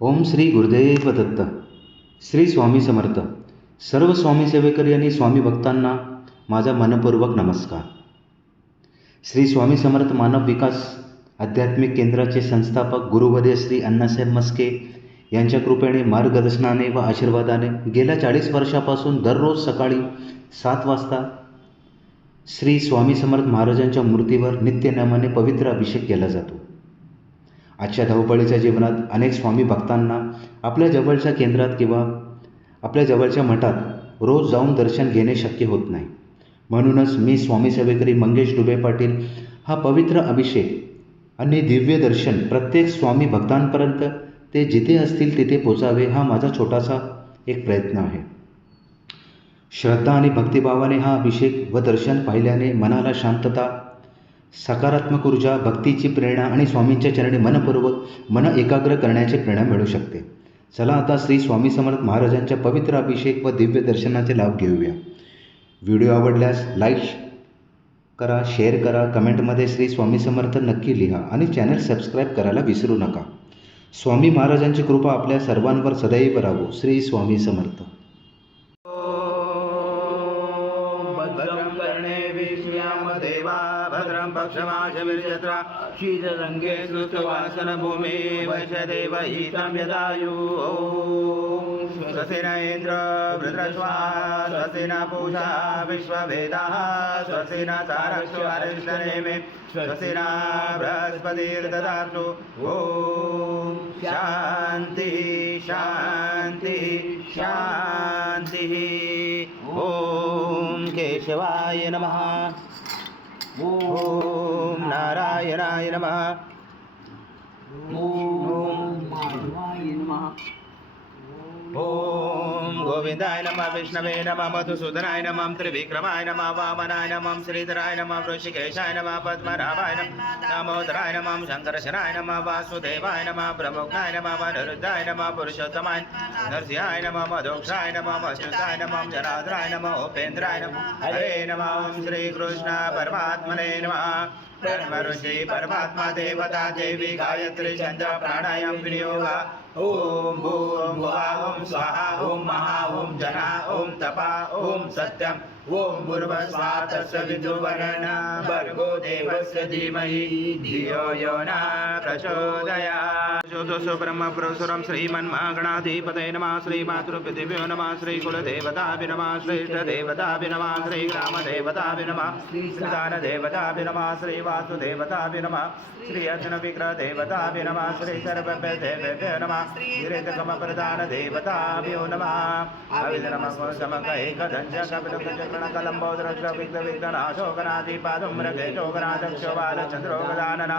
ओम श्री गुरुदेव दत्त. श्री स्वामी समर्थ. सर्व स्वामी सेवेकरी आणि स्वामी भक्तांना माझा मनपूर्वक नमस्कार. श्री स्वामी समर्थ मानव विकास आध्यात्मिक केंद्राचे संस्थापक गुरुवर्य श्री अण्णासाहेब मस्के यांच्या कृपेने, मार्गदर्शनाने व आशीर्वादाने गेल्या 40 वर्षापासून दररोज सकाळी 7 वाजता श्री स्वामी समर्थ महाराजांच्या मूर्तीवर नित्यनेमाने पवित्र अभिषेक केला जातो. आजच्या धावपळीच्या जीवनात अनेक स्वामी भक्तांना आपल्या जवळच्या केंद्रात किंवा आपल्या जवळच्या मठात रोज जाऊन दर्शन घेणे शक्य होत नाही. म्हणूनच मी स्वामी सेवेकरी मंगेश डुबे पाटील हा पवित्र अभिषेक आणि दिव्य दर्शन प्रत्येक स्वामी भक्तांपर्यंत ते जिथे असतील तिथे पोचावे हा माझा छोटासा एक प्रयत्न आहे. श्रद्धा आणि भक्तिभावाने हा अभिषेक व दर्शन पाहिल्याने मनाला शांतता, सकारात्मक ऊर्जा, भक्तीची प्रेरणा आणि स्वामींच्या चरणी मन एकाग्र करण्याची प्रेरणा मिळू शकते. चला आता श्री स्वामी समर्थ महाराजांच्या पवित्र अभिषेक व दिव्य दर्शनाचे लाभ घेऊया. व्हिडिओ आवडल्यास लाईक करा, शेअर करा, कमेंटमध्ये श्री स्वामी समर्थ नक्की लिहा आणि चॅनल सबस्क्राईब करायला विसरू नका. स्वामी महाराजांची कृपा आपल्या सर्वांवर सदैव राहो. श्री स्वामी समर्थ. देवा भद्रं पक्षमाशविर्यत्रा शीतरंगे सुस्तवासन भूमे वैशदेव हितं यदायु. स्वस्ति न इंद्र वृत्रश्वा स्वस्ति न पूषा विश्ववेदाः स्वस्ति न तारस्वरिष्ठनेमे स्वस्ति न बृहस्पतिर्दधातु. ॐ शान्ति शान्ति शान्तिः. ॐ केशवाय नमः. ओम नारायणाय नमः. ओम माधवाय नमः. ओम गोविंदाय नमः. विष्णवे नमः. मधुसूदनाय नमः. त्रिविक्रमाय नमः. वामनाय नमः. श्रीधराय नमः. ऋषिकेशाय नमः. पद्मनाभाय नमः. दामोदराय नमः. शंकरशनाय नमः. वासुदेवाय नमः. ब्रह्मोक्ताय नमः. अनिरुद्धाय नमः. पुरुषोत्तमाय नरसिंहाय नमः. मधोक्षाय नमः. अच्युताय नमः. जनार्दनाय नमः. उपेन्द्राय नमः. हरे नमः. ओम श्री कृष्ण परमात्मने नमः. ब्रह्म ऋषि परमात्मा देवता देवी गायत्री छंद प्राणायाम विनियोग. ओम भूम भुवः ओम स्वाहा ओम महा ओम जना ओम तपा ओम सत्यम ओम भूर्भुवः तस्य विदुर्वरेण्यं भर्गो देवस्य धीमहि धियो यो न प्रचोदयात्. ज्योतिषो ब्रह्म पुरुषोत्तमं श्रीमन्महागणाधिपतये नमः. श्रीमातृपृथिव्यो नमः. श्रीकुलदेवताभ्यो नमः. श्रेष्ठदेवताभ्यो नमः. श्रीग्रामदेवताभ्यो नमः. श्रीदानदेवताभ्यो नमः. श्रीवासुदेवताभ्यो नमः. श्री अर्जुनविग्रहदेवताभ्यो नमः. श्री सर्वदेवेभ्यो नमः. श्रीकमप्रदानदेवताभ्यो नमः. अविधनमः समकैकदंशकपितुकचक्रणकलम्बोदरक्षविघ्नविघ्नाशोकनाधिपादुम्रकेशोकनाथक्षबालचन्द्रोगदानन.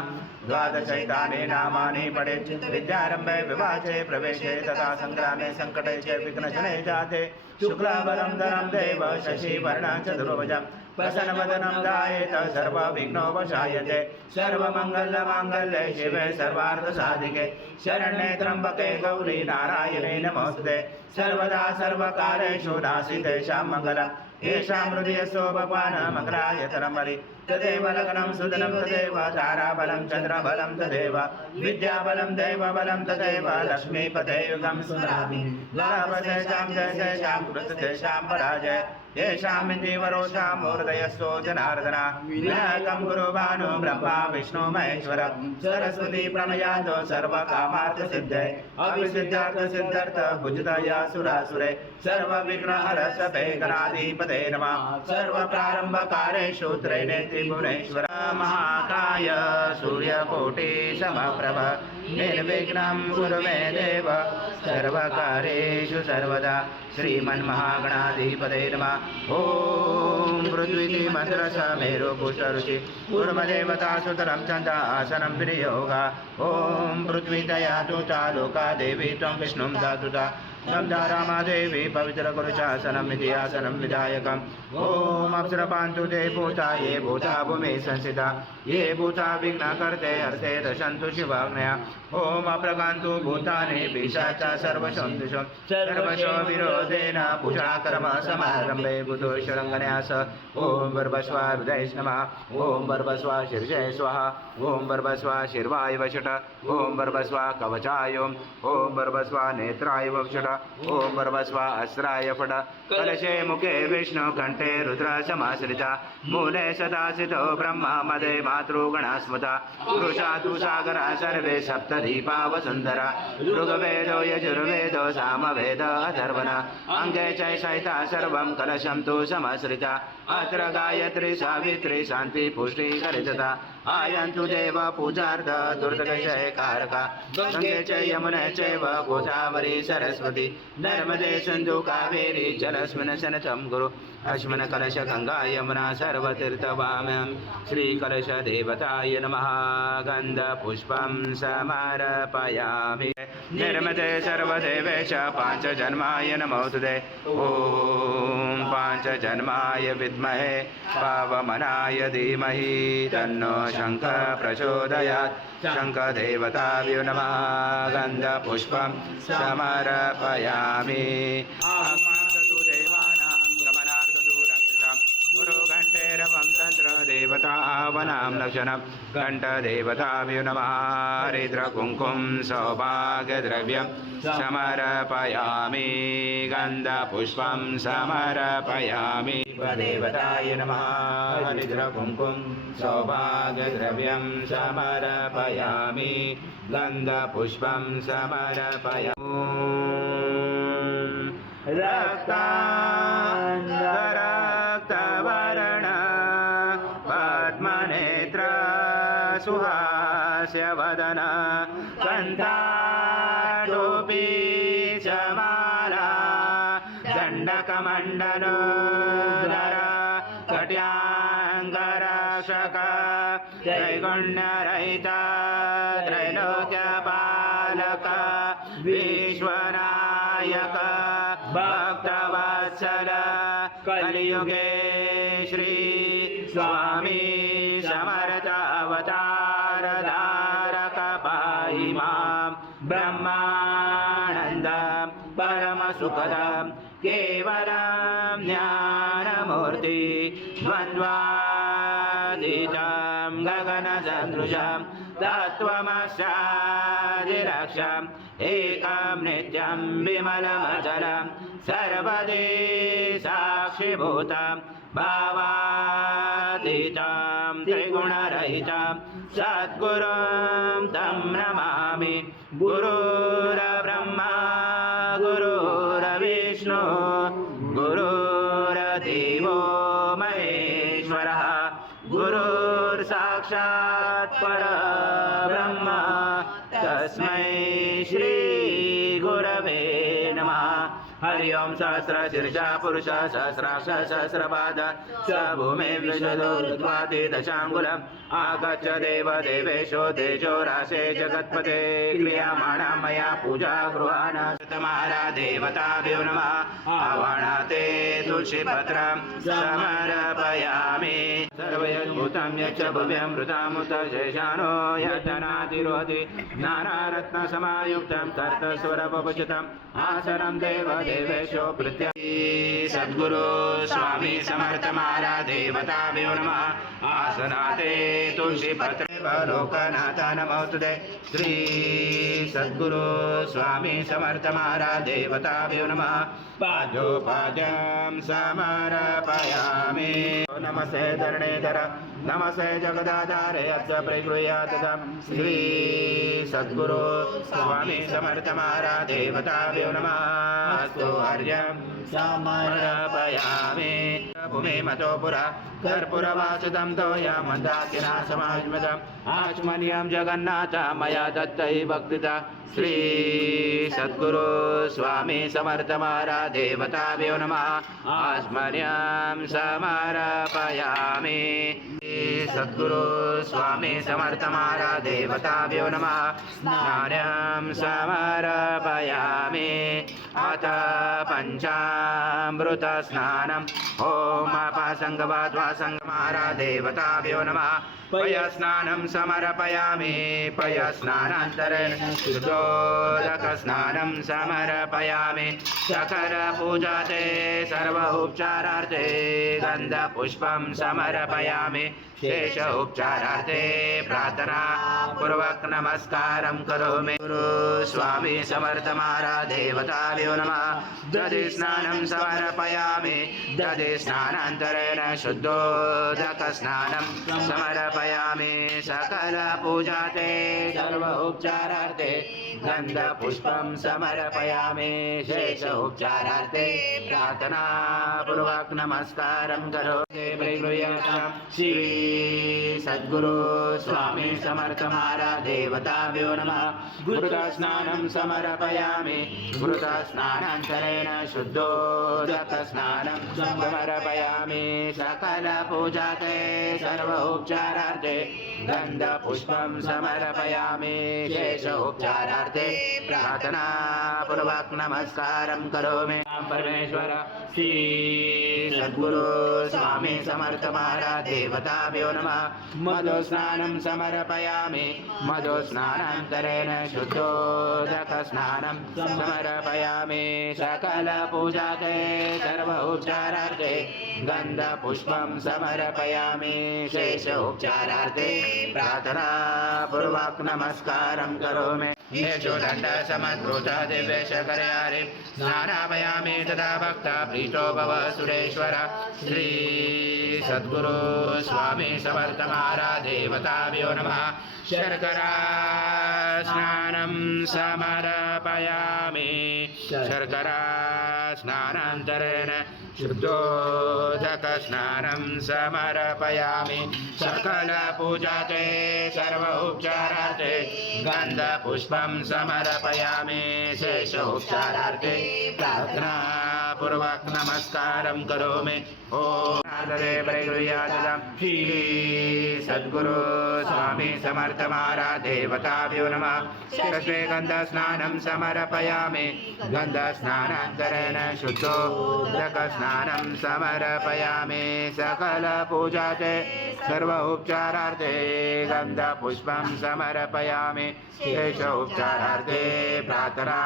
द्वादशैतानि नामानि पठेत् विद्यारम्भे विवाचे प्रवेशे तथा संग्रामे संकटे च विघ्नशने जाते. शुक्लाभरणं धरं देव शशिवर्णं चतुर्भुजं प्रसन्नवदनं ध्यायेत् सर्वविघ्नोपशायते. सर्वमङ्गलमाङ्गल्ये शिवे सर्वार्थसाधिके शरण्ये त्र्यम्बके गौरी नारायणे नमोऽस्तुते. सर्वदा सर्वकार्येषु नास्तितेषां मङ्गलम्. येषां हृदयस्थो भगवान् मकरायतनमरि तदेव लग्नं सुदनं तदेव ताराबलं चन्द्रबलं तदेव विद्याबलं दैवबलं तदेव लक्ष्मीपते युगं स्मरामि. लाभतेषां जयतेषां कृततेषां पराजय येषां इन्दीवरोषां हृदयस्थो जनार्दन. विनायकं गुरुभानु ब्रह्मा विष्णु महेश्वर सरस्वती प्रणयादो सर्वकामार्थसिद्धये अविसिद्धार्थसिद्धार्थ भुजतया सुरासुरे सर्वविघ्नहरसते गणाधिपते नमः. सर्वप्रारम्भकारेषु त्रैनेति भुवनेश्वर महाकाय सूर्यकोटि समप्रभ निर्विघ्नं कुरु मे देव सर्वकार्येषु सर्वदा. श्रीमन्महागणाधिपते नमः. ओम पृथ्वी मंत्रसमेरु पुष्टऋषि कूर्मदेवता सुतरं छन्दासनं विनियोग. ओम पृथ्वी तया तुता लोका देवी त्वं विष्णुं धातुता नमदा रामादेवी पवित्र कुरुचासनम् इति आसनं विधायकम्. ओम अप्सरपान्तु ते भूता ये भूता भूमि संस्थिता ये भूता विघ्नकर्ते अर्थे दशन्तु शिवाग्नया. ओम अप्रकान्तु भूतानि पिशाचा सर्वशोऽन्तुषु सर्वशो विरोधेन पूजा कर्म समारम्भे बुधोषरङ्गन्यास ओम बर्बस्वा हृदय नमः ओम बर्बस्वा शीर्षे स्वाहा ओम बर्बस्वा शिर्वाय वषट ओम बर्बस्वा कवचाय ओम बर्बस्वा नेत्राय वषट ओम बर्बस्वा अस्त्राय फट कलशे मुखे विष्णु कंठे रुद्र समाश्रिता मूले सदासितो ब्रह्मा मदे मातृगणा स्मृता पुरुषा तु सागरा सर्वे सप्तदीपा वसुन्धरा ऋग्वेदो यजुर्वेदो सामवेद अथर्वणा अङ्गे च सहिता सर्वं कलशं तु समाश्रिता अत्र गायत्री सावित्री शान्ति पुष्टि करितता आयन्तु देव पूजार्थ दुर्दशय कारका गङ्गे च यमुने चैव गोदावरी सरस्वती नर्मदे सिन्धु कावेरी जलस्मिन् सन्नितं गुरु अस्मिन् कलश गङ्गा यमुना सर्वतीर्थवाम्यां श्रीकलश देवताय नमः गन्धपुष्पं समर्पयामि निर्मते सर्वदेवेश पाञ्चजन्माय नमोऽस्तुते ॐ पाञ्चजन्माय विद्महे पावमनाय धीमहि तन्नो शङ्खः प्रचोदयात् शङ्खदेवताभ्यो नमः गन्धपुष्पं समर्पयामि आगमनार्थं देवानां गमनार्थं रक्षसां गुरुघण्टेरवं तन्त्रदेवतावनां लक्षणं घण्टदेवताभ्यो नमः हरिद्रकुङ्कुं सौभाग्यद्रव्यं समर्पयामि गन्धपुष्पं समर्पयामि देवताय नमः हरिद्रकुङ्कुं सौभाग्यद्रव्यं समर्पयामि गन्धपुष्पं समर्पयामि रक्तवर्ण पद्मनेत्र सुहास्य वदन कन्धाटोपी समाला दण्डकमण्डलोदर कट्याङ्गरक्षक त्रैगुण्यरहिता त्रैलोक्यपालक विश्वनायक भक्तवत्सल कलियुगे श्री स्वामी समर्थ अवतार धारक पाहि मां ब्रह्मानन्द परमसुखद केवलं ज्ञानमूर्ति द्वन्द्वातीतं गगनसदृशं तत्त्वमस्यादिलक्ष्यम् एकं नित्यं विमलमचलं सर्वदे साक्षिभूतं भावातीतं त्रिगुणरहितं सद्गुरुं तं नमामि गुरुर्ब्रह्मा गुरुर्विष्णु गुरुर्देवो महेश्वरः गुरुर्साक्षात् परब्रह्म तस्मै श्री गुरवे नमः हरि ओम सहस्रशीर्षा पुरुष सहस्राक्ष सहस्रपाद स भूमे विशदोर्ध्वाति दशाङ्गुलम् आगच्छ देव देवेशो तेजो राशे जगत्पते क्रियमाणा मया पूजा गृहाण शतमाला देवताभ्यो नमः आवाहनाते तुलसीपत्रं समर्पयामि सर्वयद्भूतं यच्च भव्यं मृतामुत शेषानो यतनातिरोधि नानारत्नसमायुक्तं तर्तस्वरपपुचितम् आसनं देवेशो प्रत्य सद्गुरु स्वामी समर्थ महाराज देवताभ्यो नमः आसनाते तुलसीपत्र लोकनाथ नमोस्तुते श्री सद्गुरु स्वामी समर्थ महाराज देवताभ्यो नमः पादोपाद्यं समर्पयामि नमस्ते धरणेधर नमस्ते जगदाधारे अद्य प्रगृह्यात् श्री सद्गुरु स्वामी समर्थ महाराज देवताभ्यो नमः अस्तु हर्यं समर्पयामि भूमि मतो पुरा कर्पूरवासुदं तोयमन्दाकिना समास्मृतम् आचमनीयं जगन्नाथ मया दत्तै भक्तिता श्री सद्गुरु स्वामी समर्थ महाराज देवताभ्यो नमः आस्मर्यं समर्पयामि सद्गुरु स्वामी समर्थ महाराज देवताभ्यो नमः स्नानं समर्पयामि अथ पंचामृत स्नानम् ओम पासंगवाद्वा संग महाराज देवताभ्यो नमः पयस्नानं समर्पयामि पयस्नानान्तरेण शुद्धोदकस्नानं समर्पयामि सकलपूजाते सर्व उपचारार्थे गन्धपुष्पं समर्पयामि शेष उपचारार्थे प्रार्थना पूर्वक नमस्कारं करोमि गुरु स्वामी समर्थ महाराज देवताभ्यो नमः दधि स्नानं समर्पयामि दधि स्नानान्तरेण शुद्धोदक स्नानं समर्पयामि सकल पूजाते सर्व उपचारार्थे गन्धपुष्पं समर्पयामि शेष उपचारार्थे प्रार्थना पूर्वक नमस्कारं करोमि श्री सद्गुरु स्वामी समर्थ महाराज देवताभ्यो नमः घृतस्नानं समर्पयामि घृतस्नानान्तरेण शुद्धोदक स्नानं समर्पयामि सकल पूजाते सर्व उपचारार्थे गन्धपुष्पं समर्पयामि शेष उपचारार्थे प्रार्थना पूर्वक नमस्कारं करोमि परमेश्वर श्री सद्गुरु स्वामी समर्थ महाराज देवताभ्यो नमः मधुस्नानं समर्पयामि मधुस्नानान्तरेण शुद्धोदक स्नानं समर्पयामि सकल पूजाते सर्व उपचारार्थे गन्धपुष्पं समर्पयामि शेष उपचारार्थे प्रार्थना पूर्वक नमस्कारं करोमि यशोदण्ड समद्भुत दिव्यशकर्यारि स्नानापयामि तदा भक्ता प्रीतो भव सुरेश्वर श्री सद्गुरु स्वामी समर्थ महाराज देवताभ्यो नमः शर्करा स्नानं समर्पयामि शर्करा स्नानान्तरेण शुद्धोदक स्नानं समर्पयामि सकल पूजाते सर्व उपचारार्थे गन्धपुष्पं समर्पयामि शेष उपचारार्थे प्रार्थना पूर्वक नमस्कारं करोमि ओम परिगृह्यादं श्री सद्गुरु स्वामी समर्थ महाराज देवताभ्यो नमः शिरस्वे गन्धस्नानं समर्पयामि गन्धस्नानान्तरेण शुद्धोदक स्नानं समर्पयामि सकल पूजाते सर्व उपचारार्थे गन्धपुष्पं समर्पयामि शेष उपचारार्थे प्रार्थना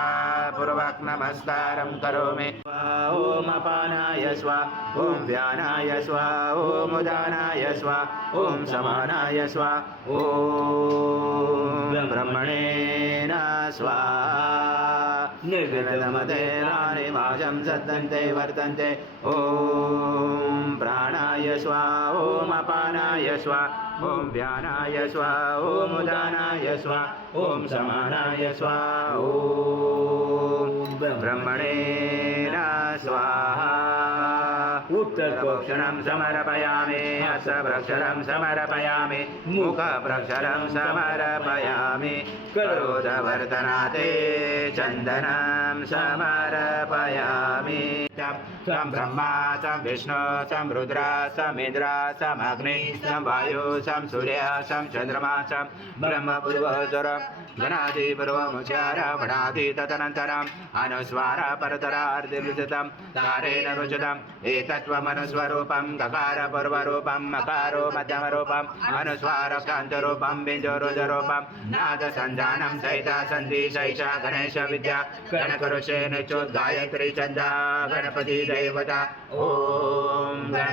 पूर्वक नमस्कारं करोमि ओम अपानाय स्वाहा ओम व्यानाय स्वाहा ओम उदानाय स्वाहा ओम समानाय स्वाहा ओम ब्रह्मणे नमः स्वाहा निर्विघ्नमते नानिमाजं सद्दन्ते वर्तन्ते ओम प्राणाय स्वाहा ओम अपानाय स्वाहा ओम व्यानाय स्वाहा ओम उदानाय स्वाहा ओम समानाय स्वाहा ओम ब्रह्मणे नमः स्वाहा उत्तरभक्षणं समर्पयामि हस्तभक्षणं समर्पयामि मुखभक्षणं समर्पयामि करोदवर्तनाते चन्दनं समर्पयामि तं ब्रह्मा तं विष्णु तं रुद्रा तं इन्द्र तं अग्नि तं वायु तं सूर्य तं चन्द्रमा तं ब्रह्मपूर्वोत्तरं गणादिपूर्वमुच्चारवणादि तदनन्तरम् अनुस्वार परतरार्धिर्विजितं तारेण रुचितम् एतत्त्वमनुस्वरूपं गकारपूर्वरूपं मकारो मध्यमरूपम् अनुस्वारकान्तरूपं बिन्दुरुजरूपं नादसञ्जानं सहिता सन्धि सैषा गणेशविद्या गणकरुषेण चोद्गायत्री चन्दा गणपति देवता ॐ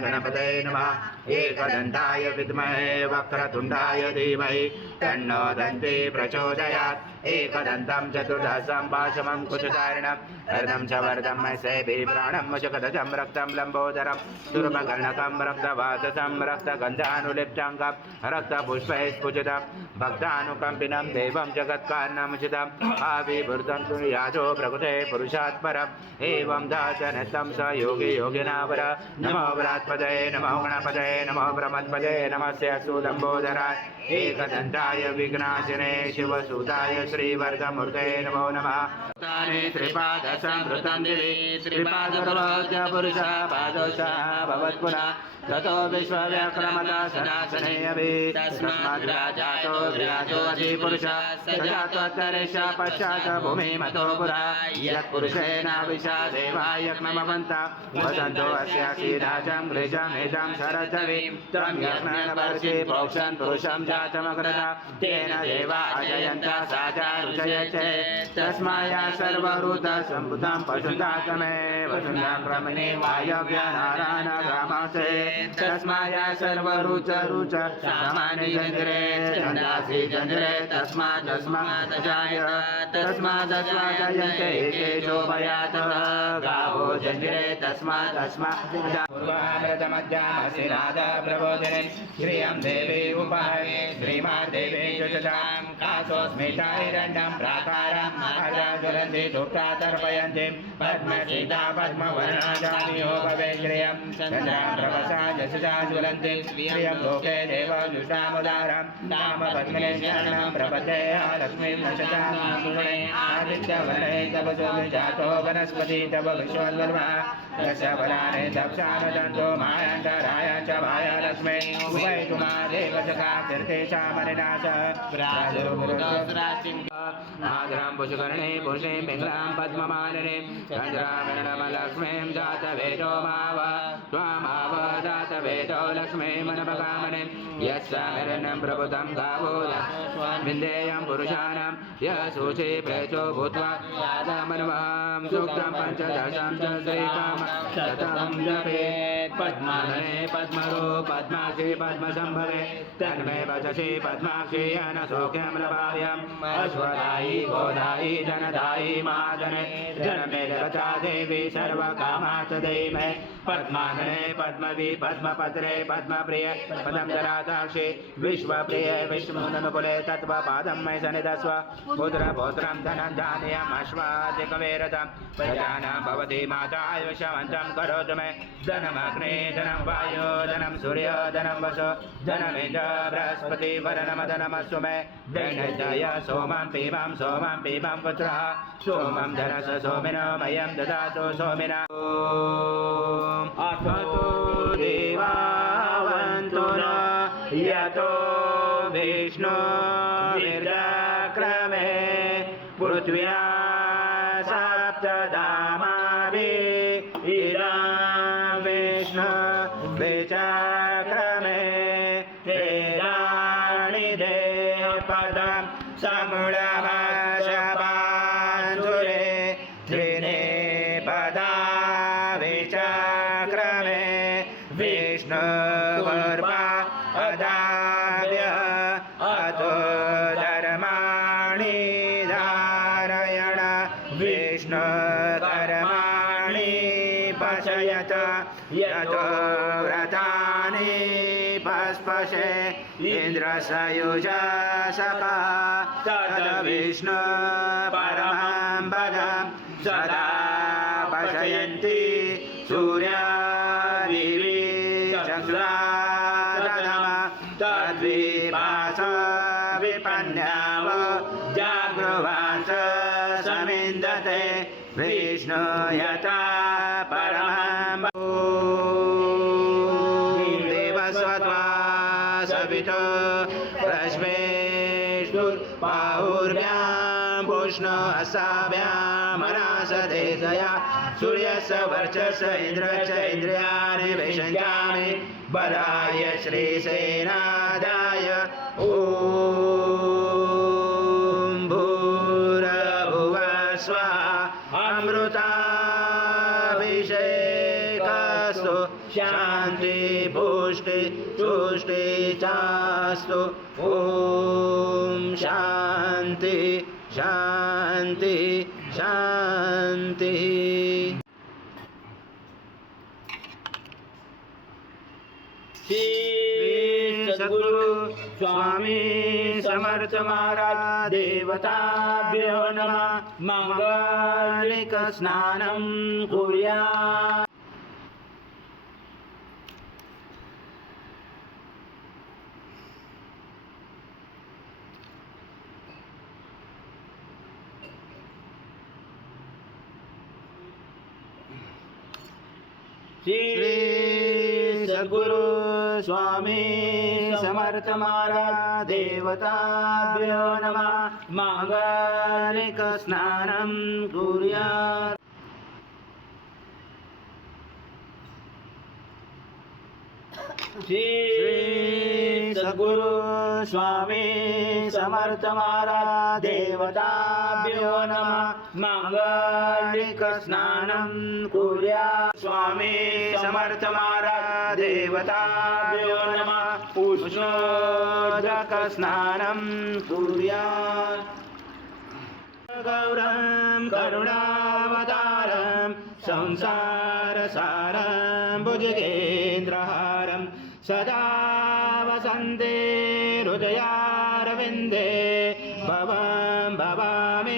गणपतये नमः एकदन्ताय विद्महे वक्रतुण्डाय धीमहि तन्नो दन्ती प्रचोदयात् एकदन्तं चतुर्दशं पाशमं कुचचारिणं हृदं च वरदं मैसेभि प्राणं मुचकदजं रक्तं लम्बोदरं दुर्मकर्णकं रक्तवाससं रक्तगन्धानुलिप्ताङ्गं रक्तपुष्पैस्फुजितं भक्तानुकम्पिनं देवं जगत्कारणमुचितम् आविर्भूतं याजो प्रकृते पुरुषात् परम् एवं दासनतं स योगी योगिनावर नमो व्रात्पदये नमो गणपतये नमो ब्रह्मत्पदये नमस्ते सुलम्बोदराय एकदन्ताय विघ्नाशिने शिवसुताय श्रीवर्धमूर्तये नमो नमः। तानि त्रिपादसंवृतं दिवि त्रिपादर्वोऽद्य पुरुषः पादोषः भवत्पुनः ततो विश्वव्याक्रमता सनासने अभि तस्माद् विराजातो विराजोऽधिपुरुषः स जातोत्तरेश पश्चात् भूमिमतो पुरा यत्पुरुषेण विशा देवा यज्ञमवन्ता वसन्तो अस्यासि राजं गृजं हितं शरजवि तं यज्ञेन वर्षे प्रोक्षन् पुरुषं जातमग्रता तेन देवा अजयन्ता साजा रुचयचे तस्माया सर्वऋता सम्भुतां पशुदातमे वसुन्दाक्रमणे वायव्या नारायणग्रामसे तस्माया सर्वरुच रुच सामान्य जंजरे छन्दासि जंजरे तस्मात् जयन्ते एके शोभयात् गावो जंजरे तस्मात् पूर्वामृतमध्यामसि नाद प्रबोधिने श्रियं देवी उपाये श्रीमादेवी जुषतां कासोऽस्मिताहिरण्यं प्राकारं महाराजुरन्ति दुःखा तर्पयन्ति पद्मसीता पद्मवर्णाजानियो भवे श्रियं चन्द्रां प्रभसा यशसा ज्वलन्ति श्रियं लोके देवजुषामुदारं नाम पद्मिने शरणं प्रपदे लक्ष्मीं नशतां गुणे आदित्यवर्णे तव सोमिजातो वनस्पति तव विश्वद्वर्मा दशबलाने दक्षानुदन्तो मायान्तराय च वाय लक्ष्मी उभयतुमा देवसखा तीर्थेशामनिनाश आद्रां पुष्करणे पुरुषे पिङ्गलां पद्ममालिने चन्द्रावरणमलक्ष्मीं जातवेदो माव त्वामाव जातवेदो लक्ष्मीमनपकामने यस्वामिरन्नं प्रभुतं गावो विन्देयं पुरुषाणां यशोचे प्रेचो भूत्वा यादमन्वहं सूक्तं पञ्चदशं च श्रीकाम शतं जपेत् पद्मासने पद्मरो पद्माक्षि पद्मसम्भवे तन्मे वचसि पद्माक्षि अनसौख्यं लभाव्यम् अश्वदायी गोदायी जनदायी महाजने जनमे देवता देवी सर्वकामा च देमे पद्मासने पद्मवि पद्मपत्रे पद्मप्रिय पदं जरादाक्षि विश्वप्रिय विष्णुननुकुले तत्त्वपादं मयि सन्निधस्व पुत्रपौत्रं धनं धान्यम् अश्वादिकवेरतं प्रजानां भवति माता विषमन्तं करोतु मे धनमग्ने धनं वायो धनं सूर्य धनं वसु धनमिन्द्र बृहस्पति वरनमधनमस्तु मे धनजय सोमं पीबं पुत्रः सोमं धनस सोमिनो मह्यं ददातु सोमिना अथो देवावन्तो न यतो विष्णु विर्जाक्रमे पृथ्व्या सप्तधामाभि इदं विष्णु विचक्रमे हेराणि देवपदं समूढमशपाञ्जुरे त्रीणि पदा विचक्रमे विष्णुर्वा अदाव्य अतो धर्माणि धारयण विष्णुकर्माणि पशयत यतो व्रतानि पस्पशे इन्द्रसयुजसका तद विष्णु परमं पदं सदा पशयन्ति सूर्यादिवि चन्द्रादनम तद्विभास विपन्याव जागृवास समिन्दते विष्णु यथा परमं देवस्वत्वा सवितो रश्मेष्टुर्बाहुर्भ्यां पुष्णो अस्साभ्यां मनासदेशया सूर्यस्य वर्चस्स इन्द्रश्च इन्द्रियाणि विषयामि बलाय श्रीसेनादाय ॐ भूर्भुवः स्वः अमृताभिषेकस्तु शान्ति पुष्टि तुष्टि चास्तु ॐ शान्ति शान्ति शान्तिः श्री सद्गुरु स्वामी समर्थ महाराज देवताभ्यो नमः मांगलिक स्नानं कुर्यात् श्री सद्गुरु स्वामी समर्थ महाराज देवताभ्यो नमः मांगलिक स्नानं कुर्यात् श्री सद्गुरु स्वामी समर्थ महाराज देवताभ्यो नमः मांगलिक स्नानं कुर्यात् स्वामी समर्थ महाराज देवताभ्यो नमः उष्णोदक स्नानं कुर्यात् गौरं करुणावतारं संसारसारं भुजगेन्द्रहारं सदा वसन्ते हृदयारविन्दे भवं भवामि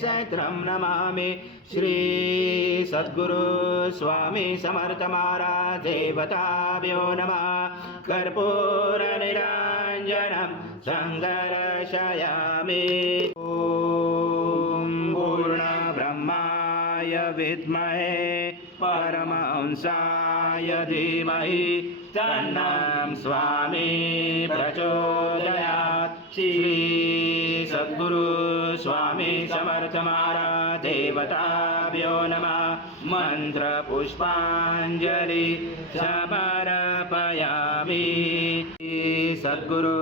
शत्रं नमामि श्री सद्गुरु स्वामी समर्थ महाराज देवताभ्यो नमः कर्पूरनिराञ्जनं सङ्गर्शयामि ॐ पूर्णब्रह्माय विद्महे परमहंसाय धीमहि तन्नं स्वामी प्रचोदयात् श्री सद्गुरु स्वामी समर्थ महाराज देवताभ्यो नमः मन्त्रपुष्पाञ्जलि समर्पयामि श्री सद्गुरु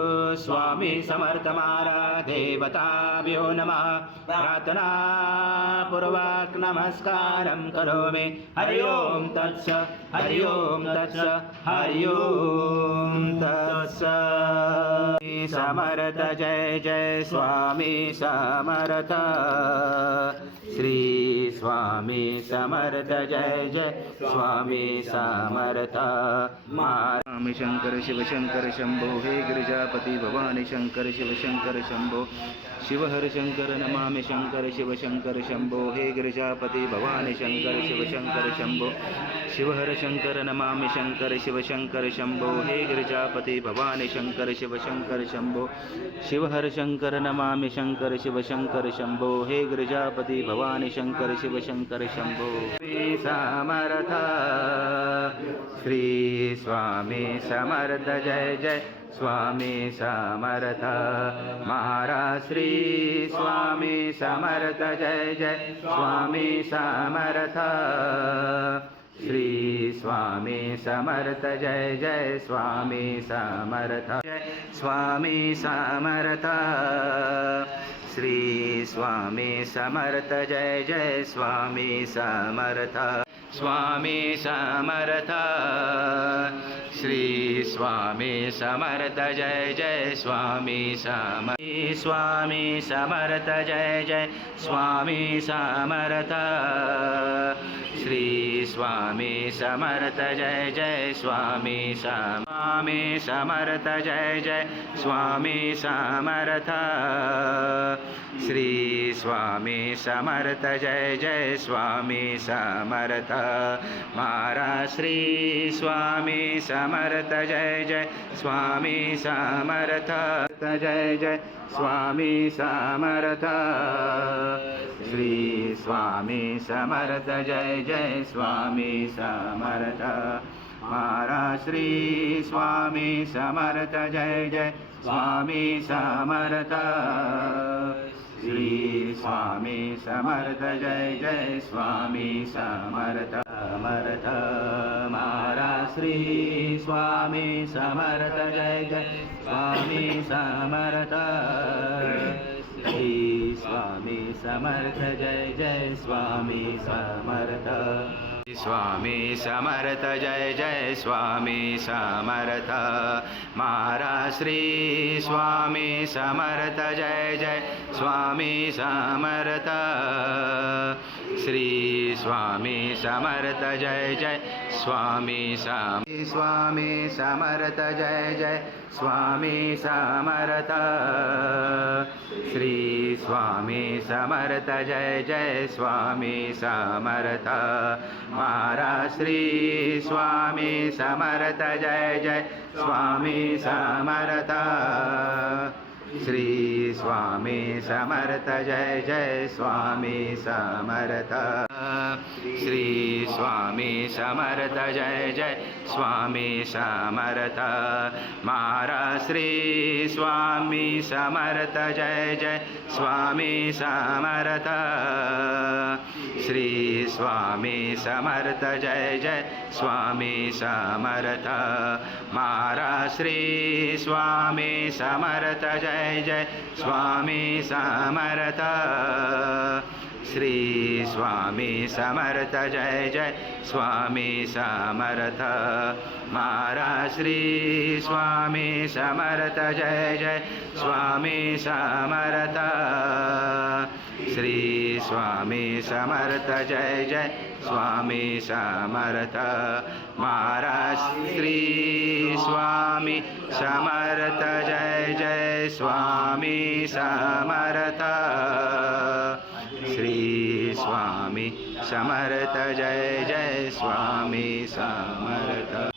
स्वामी समर्थ महाराज देवताभ्यो नमः प्रार्थनापूर्वक नमस्कारं करोमि हरि ओम तत्स हरि ओम तत्स हरि ओम तत्स समर्थ जय जय स्वामी समर्थ श्री स्वामी समर्थ जय जय स्वामी समर्थ नमामि शंकर शिव शंकर शंभो हे गिरिजापति भवानी शंकर शिव शंकर शंभो शिव हर शंकर नमामि शंकर शिव शंकर शंभो हे गिरिजापति भवानी शंकर शिव शंकर शंभो शिव हर शंकर नमामि शंकर शिव शंकर शंभो हे गिरिजापति भवानी शंकर शिव शंकर शंभो शिव हर शंकर नमामि शंकर शिव शंकर शंभो हे गिरिजापति भवानी शंकर शिव शंकर शंभो श्री समर्थ श्री स्वामी समर्थ जय जय स्वामी समर्थ महाराज श्री स्वामी समर्थ जय जय स्वामी समर्थ श्री स्वामी समर्थ जय जय स्वामी समर्थ जय स्वामी समर्थ श्री स्वामी समर्थ जय जय स्वामी समर्थ स्वामी समर्थ श्री स्वामी समर्थ जय जय स्वामी स्वामी समर्थ जय जय स्वामी समर्थ श्री स्वामी समर्थ जय जय स्वामी स्वामी समर्थ जय जय स्वामी समर्थ श्री स्वामी समर्थ जय जय स्वामी समर्थ महाराज श्री स्वामी समर्थ जय जय स्वामी समर्थ जय जय स्वामी समर्थ श्री स्वामी समर्थ जय जय स्वामी समर्थ महाराज श्री स्वामी समर्थ जय जय स्वामी समर्थ श्री स्वामी समर्थ जय जय स्वामी समर्थ समर्थ महाराज श्री स्वामी समर्थ जय जय स्वामी समर्थ श्री स्वामी समर्थ जय जय स्वामी समर्थ स्वामी समर्थ जय जय स्वामी समर्थ महाराज श्री स्वामी समर्थ जय जय स्वामी समर्थ श्री स्वामी समर्थ जय जय स्वामी स्वामी समर्थ जय जय स्वामी समर्थ श्री स्वामी समर्थ जय जय स्वामी समर्थ महाराज श्री स्वामी समर्थ जय जय स्वामी समर्थ श्री स्वामी समर्थ जय जय स्वामी समर्थ श्री स्वामी समर्थ जय जय स्वामी समर्थ महाराज श्री स्वामी समर्थ जय जय स्वामी समर्थ श्री स्वामी समर्थ जय जय स्वामी समर्थ महाराज श्री स्वामी समर्थ जय जय स्वामी समर्थ श्री स्वामी समर्थ जय जय स्वामी समर्थ महाराज श्री स्वामी समर्थ जय जय स्वामी समर्थ श्री स्वामी समर्थ जय जय स्वामी समर्थ महाराज श्री स्वामी समर्थ जय जय स्वामी समर्थ श्री स्वामी समर्थ जय जय स्वामी समर्थ